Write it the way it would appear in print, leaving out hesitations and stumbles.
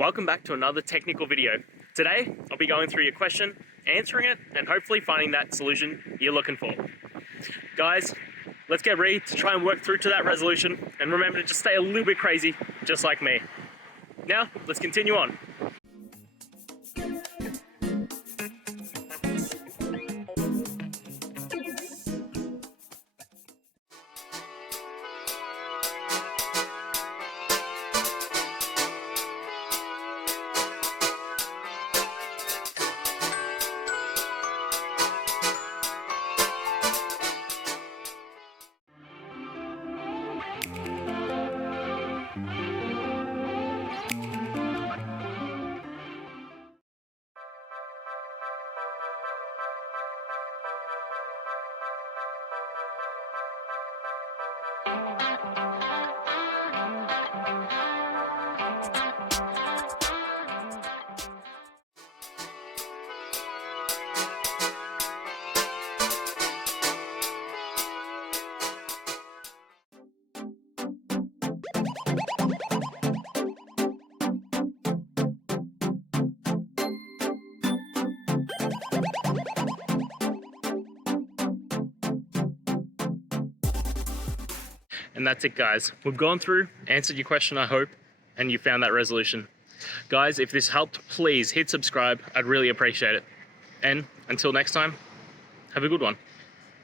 Welcome back to another technical video. Today, I'll be going through your question, answering it, and hopefully finding that solution you're looking for. Guys, let's get ready to try and work through to that resolution, and remember to just stay a little bit crazy, just like me. Now, let's continue on. And that's it, guys. We've gone through, answered your question, I hope, and you found that resolution. Guys, if this helped, please hit subscribe. I'd really appreciate it. And until next time, have a good one.